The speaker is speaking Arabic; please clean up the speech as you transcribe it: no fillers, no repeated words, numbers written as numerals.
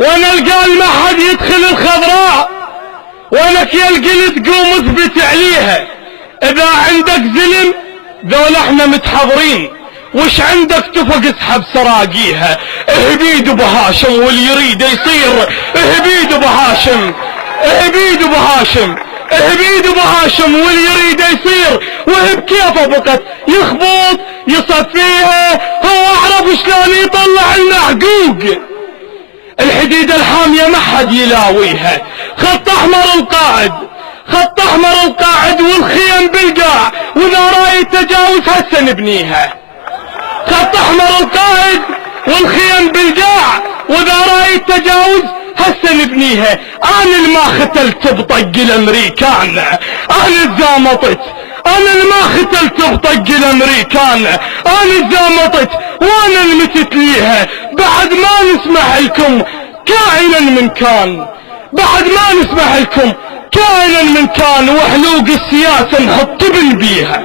وانا القال ما حد يدخل الخضراء، وانا يا القلت قوم اثبت عليها. اذا عندك زلم ذول احنا متحضرين، وش عندك تفق اسحب سراقيها. اهبيد ابو هاشم واللي يريد يصير، اهبيد ابو هاشم، اهبيد ابو هاشم، اهبيد ابو هاشم واللي يريد يصير. وهب كيفه بقت يخبط يصفيها، هو اعرف شلون يطلع لنا حقوق. الحديدة الحامية ما حد يلاويها، خط احمر القائد، خط احمر القائد والخيم بالقاع، واذا راي التجاوز هسه نبنيها. خط احمر القائد والخيم بالقاع، واذا راي التجاوز هسه نبنيها. انا اللي ما ختلت بطق الامريكان، انا تزامطت، انا اللي ما ختلت بطق الامريكان، انا تزامطت وانا اللي متت ليها. بعد ما نسمح لكم كائنا من كان، بعد ما نسمح لكم كائنا من كان، وحلوق السياسة نحط بيها.